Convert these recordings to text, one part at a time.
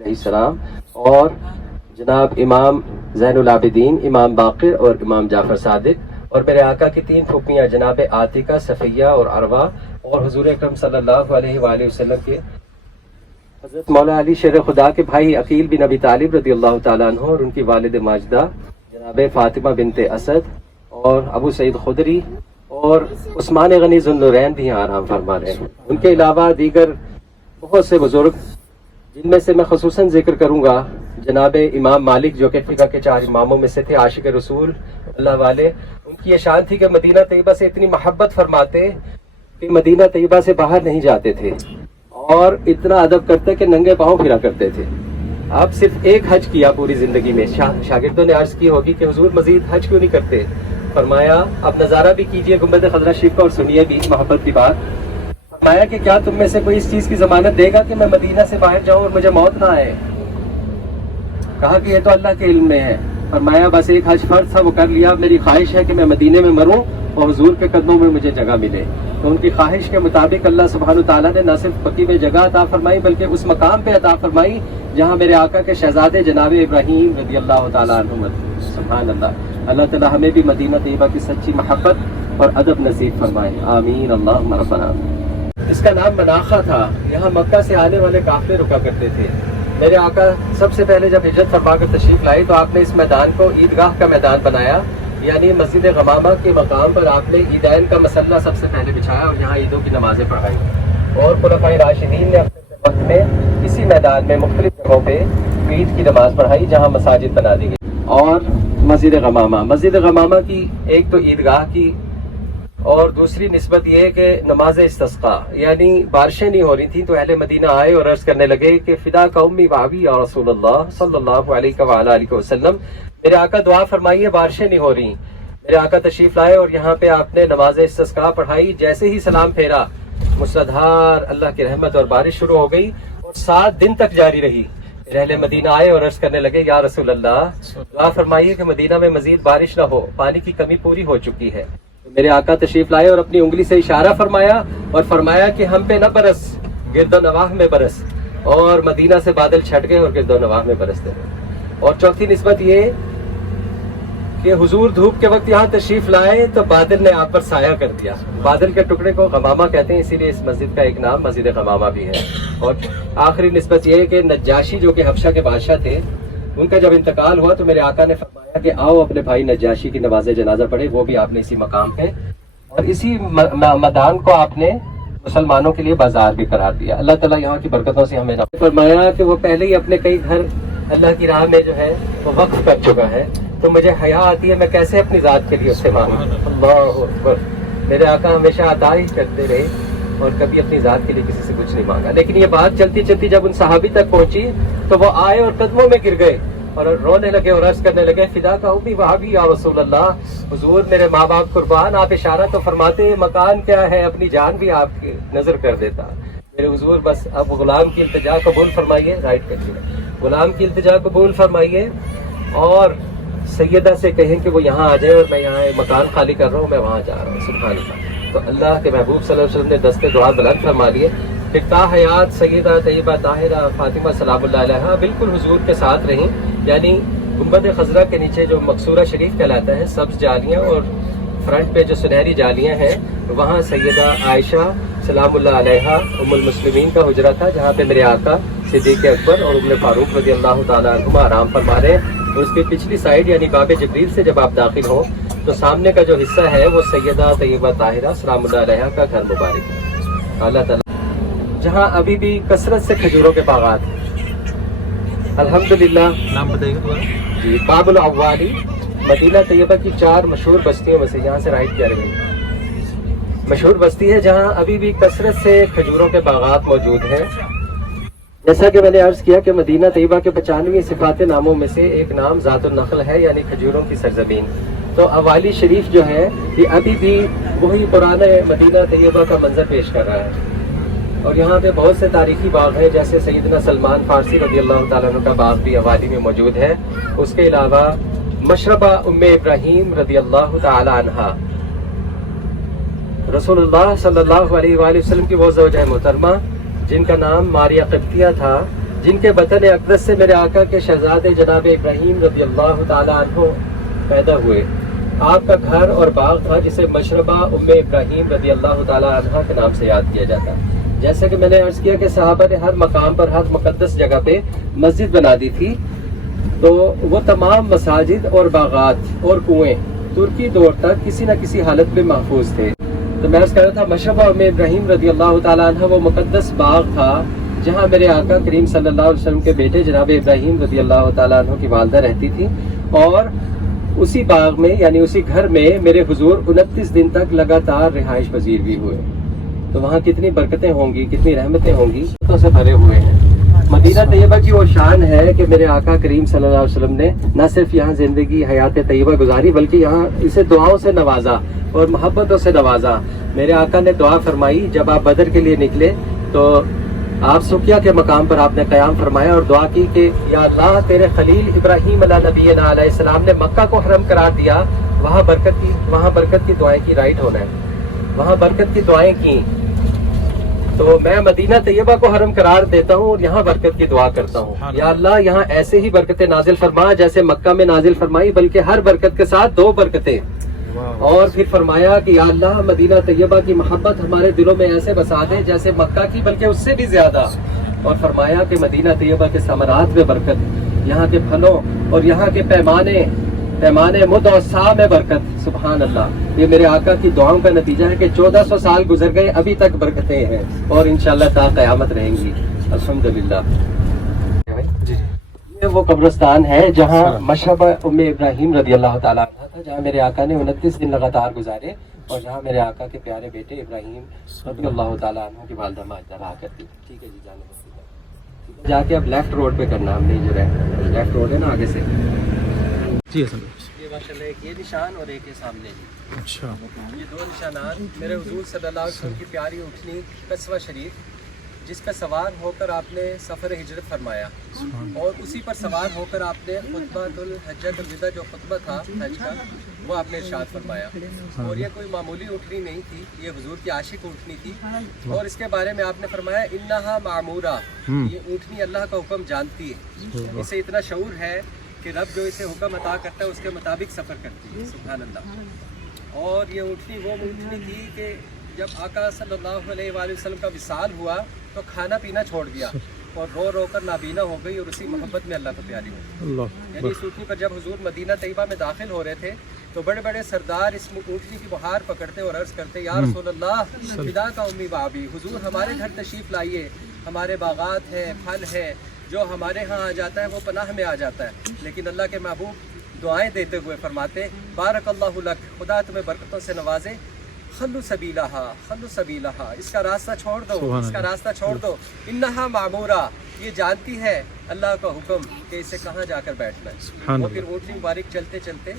علیہ السلام اور جناب امام زین العابدین، امام باقر اور امام جعفر صادق، اور میرے آقا کی 3 پھوپھیاں جناب عاتقہ، صفیہ اور عروہ، اور حضور اکرم صلی اللہ علیہ وآلہ وسلم کے حضرت مولا علی شیر خدا کے بھائی عقیل بن ابی طالب رضی اللہ تعالیٰ عنہ، اور ان کی والد ماجدہ جناب فاطمہ بنت اسد، اور ابو سعید خدری اور عثمان غنی ذوالنورین بھی یہاں آرام فرما رہے ہیں۔ ان کے علاوہ دیگر بہت سے بزرگ، جن میں سے میں خصوصاً ذکر کروں گا جناب امام مالک، جو کہ فقہ کے 4 اماموں میں سے تھے، عاشق رسول اللہ والے۔ ان کی یہ شان تھی کہ مدینہ طیبہ سے اتنی محبت فرماتے کہ مدینہ طیبہ سے باہر نہیں جاتے تھے، اور اتنا ادب کرتے کہ ننگے پاؤں پھرا کرتے تھے۔ آپ صرف ایک حج کیا پوری زندگی میں۔ شاگردوں نے عرض کی ہوگی کہ حضور مزید حج کیوں نہیں کرتے؟ فرمایا اب نظارہ بھی کیجئے گنبد خضرا شریف کا اور سنیے بھی محبت کی بات۔ فرمایا کہ کیا تم میں سے کوئی اس چیز کی ضمانت دے گا کہ میں مدینہ سے باہر جاؤں اور مجھے موت نہ آئے؟ کہا کہ یہ تو اللہ کے علم میں ہے۔ فرمایا بس ایک حج فرض تھا، وہ کر لیا، میری خواہش ہے کہ میں مدینے میں مروں اور حضور کے قدموں میں مجھے جگہ ملے۔ تو ان کی خواہش کے مطابق اللہ سبحانہ تعالیٰ نے نہ صرف بقیع میں جگہ عطا فرمائی بلکہ اس مقام پہ عطا فرمائی جہاں میرے آقا کے شہزادے جناب ابراہیم رضی اللہ تعالیٰ عنہ، سبحان اللہ۔ اللہ تعالیٰ ہمیں بھی مدینہ طیبہ کی سچی محبت اور ادب نصیب فرمائے، آمین اللہم ربنا۔ اس کا نام مناخہ تھا، یہاں مکہ سے آنے والے قافلے رکا کرتے تھے۔ میرے آقا سب سے پہلے جب ہجرت فرما کر تشریف لائے تو آپ نے اس میدان کو عیدگاہ کا میدان بنایا، یعنی مسجد غمامہ کے مقام پر آپ نے عیدین کا مسلح سب سے پہلے بچھایا اور یہاں عیدوں کی نمازیں پڑھائی، اور خلفائے راشدین نے اپنے وقت میں اسی میدان میں مختلف جگہوں پہ عید کی نماز پڑھائی جہاں مساجد بنا دی گئی۔ اور مسجد غمامہ کی ایک تو عیدگاہ کی، اور دوسری نسبت یہ کہ نماز استسقاء، یعنی بارشیں نہیں ہو رہی تھیں تو اہل مدینہ آئے اور عرض کرنے لگے کہ فدا کا امی و ابی یا رسول اللہ صلی اللہ علیہ وآلہ وسلم، میرے آقا دعا فرمائیے، بارشیں نہیں ہو رہی۔ میرے آقا تشریف لائے اور یہاں پہ آپ نے نماز استسقاء پڑھائی، جیسے ہی سلام پھیرا مسلدھار اللہ کی رحمت اور بارش شروع ہو گئی، اور 7 دن تک جاری رہی۔ اہل مدینہ آئے اور عرض کرنے لگے یا رسول اللہ دعا فرمائیے کہ مدینہ میں مزید بارش نہ ہو، پانی کی کمی پوری ہو چکی ہے۔ میرے آقا تشریف لائے اور اپنی انگلی سے اشارہ فرمایا اور فرمایا کہ ہم پہ نہ برس، گرد و نواح میں برس، اور مدینہ سے بادل چھٹ گئے اور گرد و نواح میں برستے رہے۔ اور چوتھی نسبت یہ کہ حضور دھوپ کے وقت یہاں تشریف لائے تو بادل نے آپ پر سایہ کر دیا۔ بادل کے ٹکڑے کو غمامہ کہتے ہیں، اسی لیے اس مسجد کا ایک نام مسجد غمامہ بھی ہے۔ اور آخری نسبت یہ ہے کہ نجاشی جو کہ حبشہ کے بادشاہ تھے، ان کا جب انتقال ہوا تو میرے آقا نے فرمایا کہ آؤ اپنے بھائی نجاشی کی نماز جنازہ پڑھے، وہ بھی آپ نے اسی مقام پہ، اور اسی میدان کو آپ نے مسلمانوں کے لیے بازار بھی قرار دیا۔ اللہ تعالیٰ یہاں کی برکتوں سے ہمیں فرمایا کہ وہ پہلے ہی اپنے کئی گھر اللہ کی راہ میں جو ہے وہ وقف کر چکا ہے، تو مجھے حیا آتی ہے میں کیسے اپنی ذات کے لیے اس سے مانگوں۔ اللہ اکبر، میرے آقا ہمیشہ عطا ہی کرتے رہے اور کبھی اپنی ذات کے لیے کسی سے کچھ نہیں مانگا۔ لیکن یہ بات چلتی چلتی جب ان صحابی تک پہنچی تو وہ آئے اور قدموں میں گر گئے اور رونے لگے اور عرض کرنے لگے فدا کا امی و ابی یا رسول اللہ، حضور میرے ماں باپ قربان، آپ اشارہ تو فرماتے مکان کیا ہے، اپنی جان بھی آپ کی نظر کر دیتا۔ میرے حضور بس اب غلام کی التجا قبول فرمائیے، رائٹ کریے، غلام کی التجا قبول فرمائیے اور سیدہ سے کہیں کہ وہ یہاں آ جائے، اور میں یہاں مکان خالی کر رہا ہوں، میں وہاں جا رہا ہوں۔ سبحان اللہ۔ تو اللہ کے محبوب صلی اللہ علیہ وسلم نے دست دعا بلند فرما لیے۔ پھر تا حیات سیدہ طیبہ طاہرہ فاطمہ سلام اللہ علیہا بالکل حضور کے ساتھ رہیں، یعنی گنبد خضرا کے نیچے جو مقصورہ شریف کہلاتا ہے، سبز جالیاں اور فرنٹ پہ جو سنہری جالیاں ہیں، وہاں سیدہ عائشہ سلام اللہ علیہا ام المسلمین کا حجرہ تھا، جہاں پہ میرے آقا صدیق اکبر اور ابن فاروق رضی اللہ تعالیٰ عنہما آرام فرما رہے ہیں۔ اور اس کی پچھلی سائیڈ یعنی باب جبریل سے جب آپ داخل ہوں تو سامنے کا جو حصہ ہے وہ سیدہ طیبہ طاہرہ سلام اللہ علیہا کا گھر مبارک ہے۔ اللہ تعالیٰ جہاں ابھی بھی کثرت سے کھجوروں کے باغات ہیں، الحمدللہ۔ نام بتائیے گا جی، باب العوالی مدینہ طیبہ کی 4 مشہور بستیوں میں سے، یہاں سے رائٹ کیا رہے ہیں، مشہور بستی ہے جہاں ابھی بھی کثرت سے کھجوروں کے باغات موجود ہیں۔ جیسا کہ میں نے عرض کیا کہ مدینہ طیبہ کے 95 صفات ناموں میں سے ایک نام ذات النخل ہے، یعنی کھجوروں کی سرزمین۔ تو عوالی شریف جو ہے یہ ابھی بھی وہی پرانا مدینہ طیبہ کا منظر پیش کر رہا ہے، اور یہاں پہ بہت سے تاریخی باغ ہیں، جیسے سیدنا سلمان فارسی رضی اللہ تعالیٰ عنہ کا باغ بھی عوالی میں موجود ہے۔ اس کے علاوہ مشربہ ام ابراہیم رضی اللہ تعالیٰ عنہ، رسول اللہ صلی اللہ علیہ وآلہ وسلم کی وہ زوجہ محترمہ جن کا نام ماریہ قبطیہ تھا، جن کے وطن اقدس سے میرے آقا کے شہزادے جناب ابراہیم رضی اللہ تعالیٰ عنہ پیدا ہوئے. آپ کا گھر اور باغ تھا جسے مشربہ ام ابراہیم رضی اللہ تعالیٰ عنہ کے نام سے یاد کیا جاتا ہے. جیسے کہ میں نے عرض کیا کہ صحابہ نے ہر مقام پر ہر مقدس جگہ پہ مسجد بنا دی تھی، تو وہ تمام مساجد اور باغات اور کنویں ترکی دور تک کسی نہ کسی حالت میں محفوظ تھے. تو میں عرض کر رہا تھا مشربہ ام ابراہیم رضی اللہ تعالیٰ عنہ وہ مقدس باغ تھا جہاں میرے آقا کریم صلی اللہ علیہ وسلم کے بیٹے جناب ابراہیم رضی اللہ تعالیٰ عنہ کی والدہ رہتی تھی، اور اسی باغ میں یعنی اسی گھر میں میرے حضور 29 دن تک لگاتار رہائش پذیر بھی ہوئے. تو وہاں کتنی برکتیں ہوں گی، کتنی رحمتیں ہوں گی، تو سے بھرے ہوئے ہیں. مدینہ طیبہ کی وہ شان ہے کہ میرے آقا کریم صلی اللہ علیہ وسلم نے نہ صرف یہاں زندگی حیات طیبہ گزاری بلکہ یہاں اسے دعاؤں سے نوازا اور محبتوں سے نوازا. میرے آقا نے دعا فرمائی جب آپ بدر کے لیے نکلے تو آپ سقیہ کے مقام پر آپ نے قیام فرمایا اور دعا کی کہ یا اللہ تیرے خلیل ابراہیم علیہ نبینا علیہ السلام نے مکہ کو حرم قرار دیا، وہاں برکت کی دعائیں کی، رائٹ ہونا ہے، وہاں برکت کی دعائیں کی، تو میں مدینہ طیبہ کو حرم قرار دیتا ہوں اور یہاں برکت کی دعا کرتا ہوں. یا اللہ یہاں ایسے ہی برکتیں نازل فرما جیسے مکہ میں نازل فرمائی، بلکہ ہر برکت کے ساتھ 2 برکتیں. اور پھر فرمایا کہ یا اللہ مدینہ طیبہ کی محبت ہمارے دلوں میں ایسے بسا دے جیسے مکہ کی بلکہ اس سے بھی زیادہ. اور فرمایا کہ مدینہ طیبہ کے ثمرات میں برکت، یہاں کے پھلوں اور یہاں کے پیمانے مد اور سا میں برکت. سبحان اللہ. یہ میرے آقا کی دعاؤں کا نتیجہ ہے کہ 1400 سال گزر گئے، ابھی تک برکتیں ہیں اور انشاءاللہ تا قیامت رہیں گی. الحمدللہ. یہ وہ قبرستان ہے جہاں مشربہ ام ابراہیم رضی اللہ تعالیٰ عنہ تھا، جہاں میرے آقا نے 29 دن لگاتار گزارے اور جہاں میرے آقا کے پیارے بیٹے ابراہیم رضی اللہ تعالیٰ عنہ کی والدہ ماجدہ رہا کرتی. ٹھیک ہے جی، جانے جا کے اب لیفٹ روڈ پہ کرنا، ہم نہیں جو رہے لیفٹ روڈ ہے نا آگے سے. جی یہ ماشاءاللہ ایک یہ نشان اور ایک یہ سامنے جی. اچھا. یہ 2 نشانات میرے حضور صلی اللہ علیہ وسلم کی پیاری اٹھنی قصوہ شریف جس کا سوار ہو کر آپ نے سفر ہجرت فرمایا، اور اسی پر سوار ہو کر آپ نے خطبہ الحجۃ الوداع جو خطبہ تھا حج کا وہ آپ نے ارشاد فرمایا. اور یہ کوئی معمولی اٹھنی نہیں تھی، یہ حضور کی عاشق اٹھنی تھی، اور اس کے بارے میں آپ نے فرمایا انہا معمورہ، یہ اٹھنی اللہ کا حکم جانتی ہے، اسے اتنا شعور ہے کہ رب جو اسے حکم عطا کرتا ہے اس کے مطابق سفر کرتی ہے. سبحان اللہ. اور یہ اٹھنی وہ اٹھنی تھی کہ جب آقا صلی اللہ علیہ وآلہ وسلم کا وصال ہوا تو کھانا پینا چھوڑ دیا اور رو رو کر نابینا ہو گئی، اور اسی محبت میں اللہ کو پیاری ہو گئی. یعنی اس اٹھنی پر جب حضور مدینہ طیبہ میں داخل ہو رہے تھے تو بڑے بڑے سردار اس اونٹنی کی بہار پکڑتے اور عرض کرتے یا رسول اللہ فدا کا امی بابی، حضور ہمارے گھر تشریف لائیے، ہمارے باغات ہیں، پھل ہے، جو ہمارے ہاں آ جاتا ہے وہ پناہ میں آ جاتا ہے. لیکن اللہ کے محبوب دعائیں دیتے ہوئے فرماتے بارک اللہ لک، خدا تمہیں برکتوں سے نوازے، خلو سبیلہا، خلو سبیلہا، اس کا راستہ چھوڑ دو، اس کا راستہ چھوڑ دو. انہا معمورہ، یہ جانتی ہے اللہ کا حکم کہ اسے کہاں جا کر بیٹھنا ہے. وہ پھر اونٹنی مبارک چلتے چلتے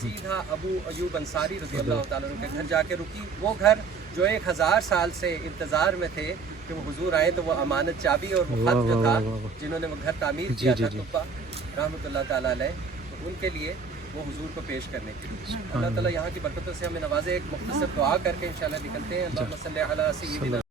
سیدھا ابو ایوب انصاری رضی اللہ تعالیٰ عنہ کے گھر جا کے رکی. وہ گھر جو 1000 سال سے انتظار میں تھے کہ وہ حضور آئے تو وہ امانت چابی اور وہ خط جو تھا جنہوں نے وہ گھر تعمیر کیا تھا طبہ رحمۃ اللہ تعالیٰ علیہ، تو ان کے لیے وہ حضور کو پیش کرنے کے لیے. اللہ تعالیٰ یہاں کی برکتوں سے ہمیں نوازے. ایک مختصر دعا کر کے انشاءاللہ نکلتے ہیں. اللہم صلی علی سیدنا